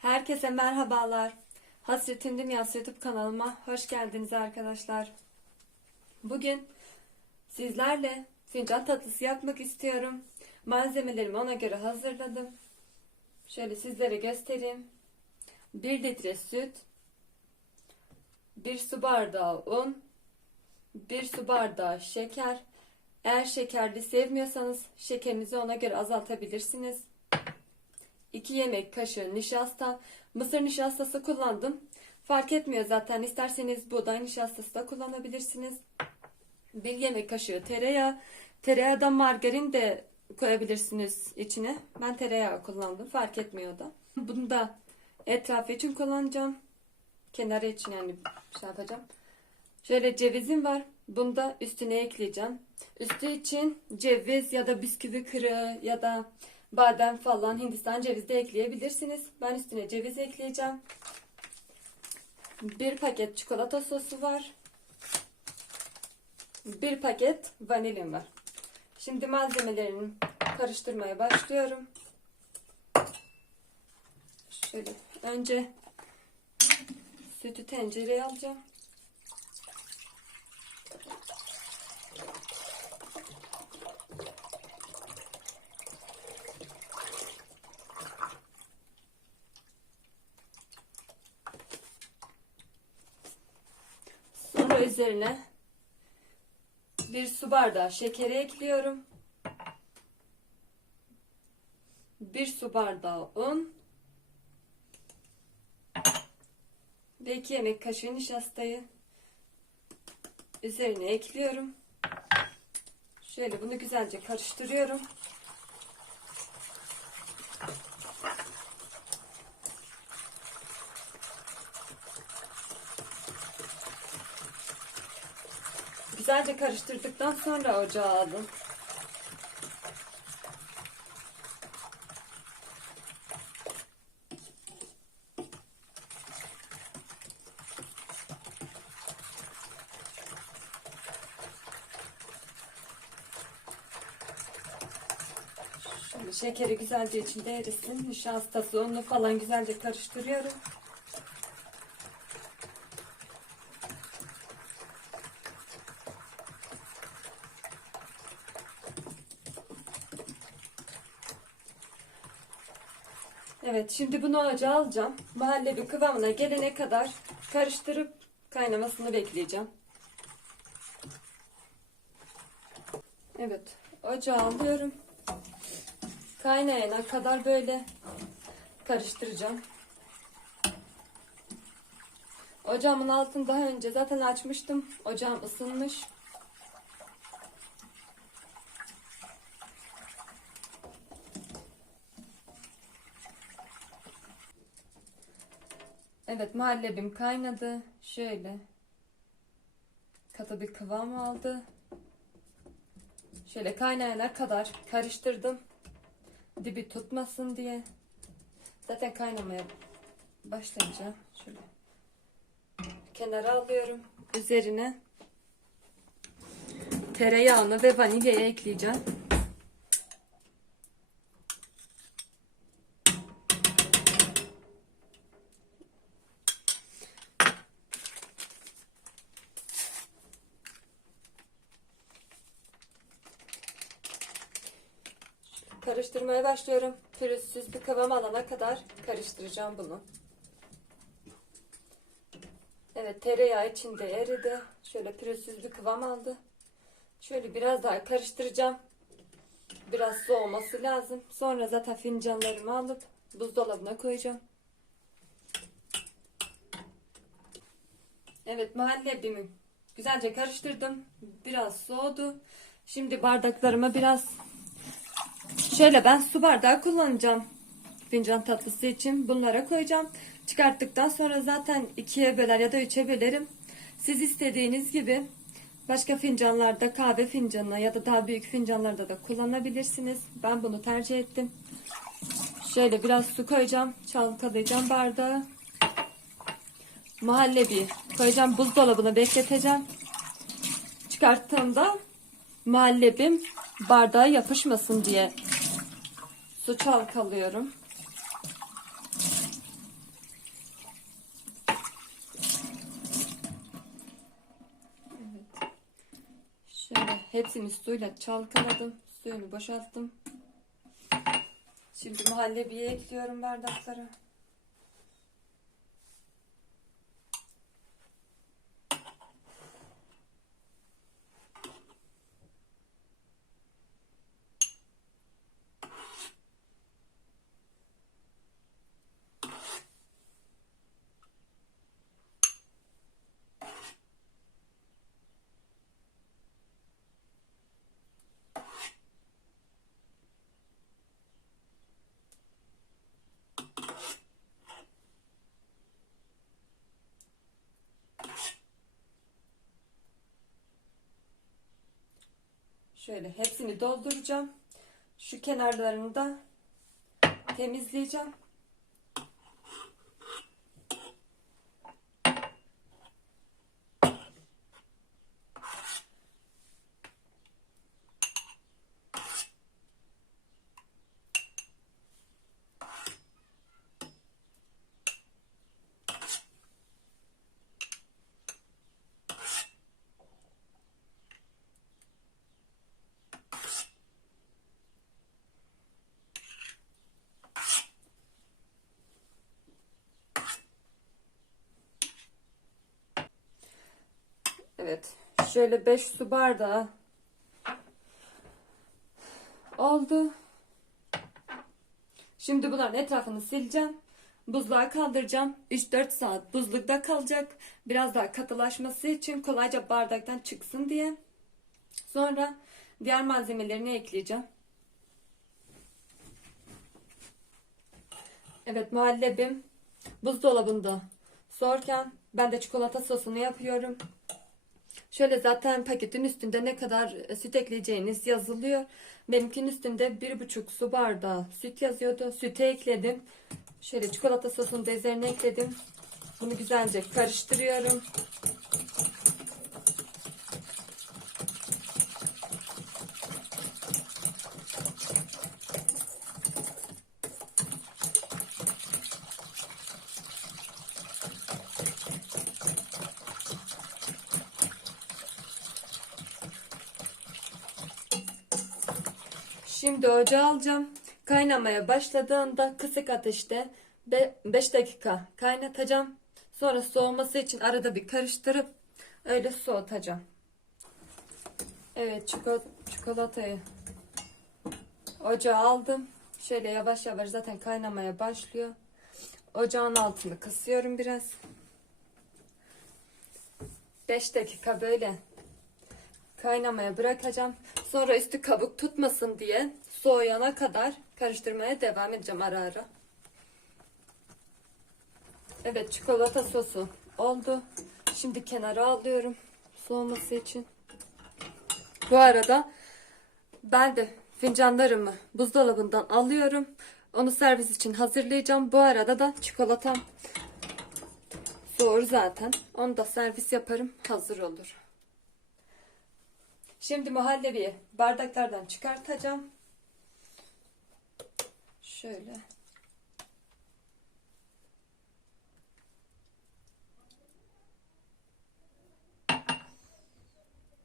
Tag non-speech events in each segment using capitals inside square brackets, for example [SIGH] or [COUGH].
Herkese merhabalar. Hasretin Dünyası YouTube kanalıma hoş geldiniz arkadaşlar. Bugün sizlerle fincan tatlısı yapmak istiyorum. Malzemelerimi ona göre hazırladım. Şöyle sizlere göstereyim. 1 litre süt, 1 su bardağı un, 1 su bardağı şeker. Eğer şekerli sevmiyorsanız şekerinizi ona göre azaltabilirsiniz. 2 yemek kaşığı nişasta. Mısır nişastası kullandım. Fark etmiyor zaten. İsterseniz buğday nişastası da kullanabilirsiniz. 1 yemek kaşığı tereyağı. Tereyağdan margarin de koyabilirsiniz içine. Ben tereyağı kullandım. Fark etmiyor da. [LAUGHS] Bunu da etrafı için kullanacağım. Kenarı için yani şey yapacağım. Şöyle cevizim var. Bunu da üstüne ekleyeceğim. Üstü için ceviz ya da bisküvi kırığı ya da badem falan Hindistan cevizi de ekleyebilirsiniz. Ben üstüne ceviz ekleyeceğim. Bir paket çikolata sosu var. Bir paket vanilim var. Şimdi malzemelerini karıştırmaya başlıyorum. Şöyle önce sütü tencereye alacağım. Sonra üzerine bir su bardağı şekeri ekliyorum. Bir su bardağı un. Ve iki yemek kaşığı nişastayı üzerine ekliyorum. Şöyle bunu güzelce karıştırıyorum. Güzelce karıştırdıktan sonra ocağa alın. Şimdi şekeri güzelce içinde erisin. Nişastası, unu falan güzelce karıştırıyorum. Evet şimdi bunu ocağa alacağım. Muhallebi kıvamına gelene kadar karıştırıp kaynamasını bekleyeceğim. Evet ocağa alıyorum. Kaynayana kadar böyle karıştıracağım. Ocağımın altını daha önce zaten açmıştım. Ocağım ısınmış. Evet muhallebim kaynadı. Şöyle katı bir kıvam aldı. Şöyle kaynayana kadar karıştırdım. Dibi tutmasın diye. Zaten kaynamaya başlayınca şöyle kenara alıyorum. Üzerine tereyağını ve vanilyayı ekleyeceğim. Karıştırmaya başlıyorum. Pürüzsüz bir kıvam alana kadar karıştıracağım bunu. Evet tereyağı içinde eridi. Şöyle pürüzsüz bir kıvam aldı. Şöyle biraz daha karıştıracağım. Biraz soğuması lazım. Sonra zaten fincanlarımı alıp buzdolabına koyacağım. Evet muhallebimi güzelce karıştırdım. Biraz soğudu. Şimdi bardaklarıma biraz Şöyle ben su bardağı kullanacağım. Fincan tatlısı için bunlara koyacağım. Çıkarttıktan sonra zaten ikiye böler ya da üçe bölerim. Siz istediğiniz gibi başka fincanlarda kahve fincanına ya da daha büyük fincanlarda da kullanabilirsiniz. Ben bunu tercih ettim. Şöyle biraz su koyacağım. Çalkalayacağım bardağı. Muhallebi koyacağım. Buzdolabına bekleteceğim. Çıkarttığımda muhallebim bardağa yapışmasın diye Su çalkalıyorum. Evet. Şöyle hepsini suyla çalkaladım. Suyunu boşalttım. Şimdi muhallebiye ekliyorum bardaklara. Şöyle hepsini dolduracağım. Şu kenarlarını da temizleyeceğim. Evet. Şöyle 5 su bardağı oldu. Şimdi bunların etrafını sileceğim. Buzluğa kaldıracağım. 3-4 saat buzlukta kalacak. Biraz daha katılaşması için kolayca bardaktan çıksın diye. Sonra diğer malzemelerini ekleyeceğim. Evet muhallebim buzdolabında soğurken ben de çikolata sosunu yapıyorum. Şöyle zaten paketin üstünde ne kadar e, süt ekleyeceğiniz yazılıyor. Benimkinin üstünde bir buçuk su bardağı süt yazıyordu. Sütü ekledim. Şöyle çikolata sosunu da üzerine ekledim. Bunu güzelce karıştırıyorum. Şimdi ocağa alacağım. Kaynamaya başladığında kısık ateşte 5 dakika kaynatacağım. Sonra soğuması için arada bir karıştırıp öyle soğutacağım. Evet çikolata, çikolatayı ocağa aldım. Şöyle yavaş yavaş zaten kaynamaya başlıyor. Ocağın altını kısıyorum biraz. 5 dakika böyle kaynamaya bırakacağım. Sonra üstü kabuk tutmasın diye soğuyana kadar karıştırmaya devam edeceğim ara ara. Evet çikolata sosu oldu. Şimdi kenara alıyorum soğuması için. Bu arada ben de fincanlarımı buzdolabından alıyorum. Onu servis için hazırlayacağım. Bu arada da çikolatam soğur zaten. Onu da servis yaparım. Hazır olur. Şimdi muhallebiyi bardaklardan çıkartacağım. Şöyle.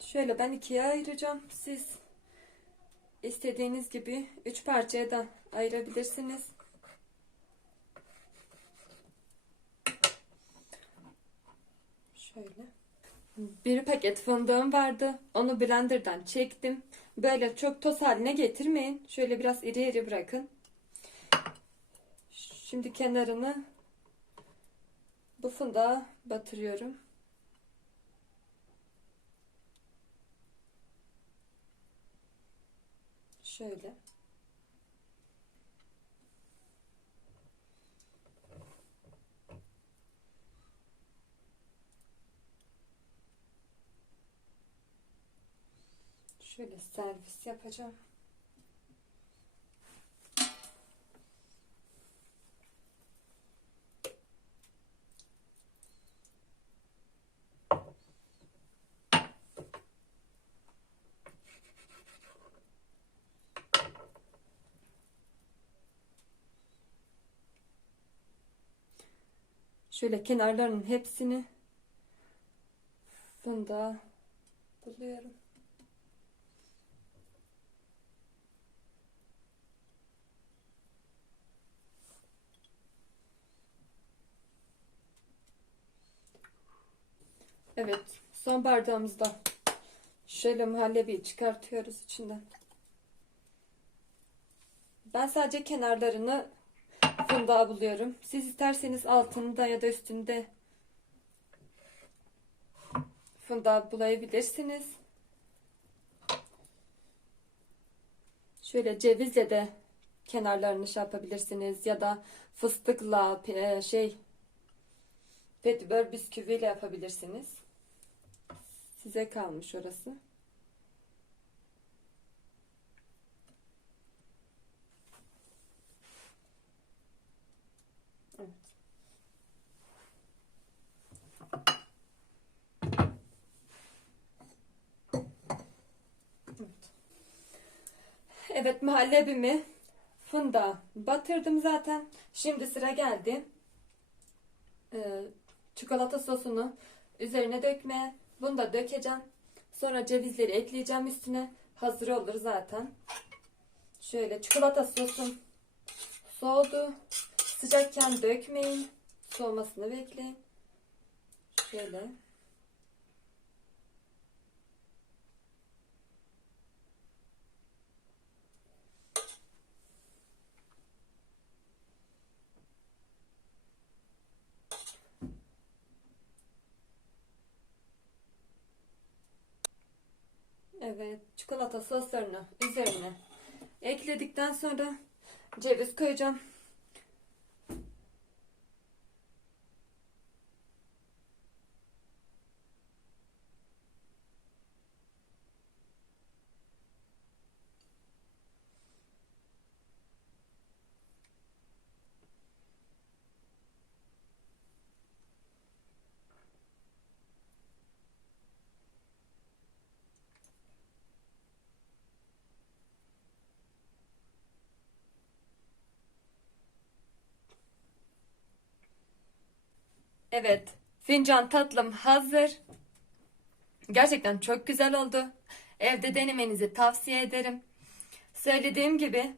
Şöyle ben ikiye ayıracağım. Siz istediğiniz gibi üç parçaya da ayırabilirsiniz. Şöyle. Bir paket fındığım vardı. Onu blenderdan çektim. Böyle çok toz haline getirmeyin. Şöyle biraz iri iri bırakın. Şimdi kenarını bu fındığa batırıyorum. Şöyle. Şöyle servis yapacağım. Şöyle kenarlarının hepsini fındığa buluyorum. Evet, son bardağımızda şöyle muhallebi çıkartıyoruz içinden. Ben sadece kenarlarını fındığa buluyorum. Siz isterseniz altında ya da üstünde fındığa bulayabilirsiniz. Şöyle cevizle de kenarlarını şey yapabilirsiniz ya da fıstıkla şey petibör bisküviyle yapabilirsiniz. Size kalmış orası. Evet. Evet. Evet muhallebimi fındığa batırdım zaten. Şimdi sıra geldi. Ee, çikolata sosunu üzerine dökmeye. Bunu da dökeceğim. Sonra cevizleri ekleyeceğim üstüne. Hazır olur zaten. Şöyle çikolata sosum soğudu. Sıcakken dökmeyin. Soğumasını bekleyin. Şöyle. Evet, çikolata soslarını üzerine ekledikten sonra ceviz koyacağım. Evet, fincan tatlım hazır. Gerçekten çok güzel oldu. Evde denemenizi tavsiye ederim. Söylediğim gibi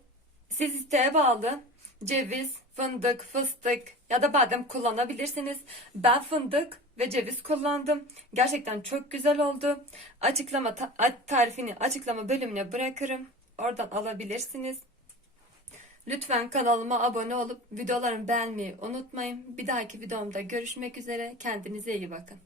siz isteğe bağlı ceviz, fındık, fıstık ya da badem kullanabilirsiniz. Ben fındık ve ceviz kullandım. Gerçekten çok güzel oldu. Açıklama ta- tarifini açıklama bölümüne bırakırım. Oradan alabilirsiniz. Lütfen kanalıma abone olup videolarımı beğenmeyi unutmayın. Bir dahaki videomda görüşmek üzere. Kendinize iyi bakın.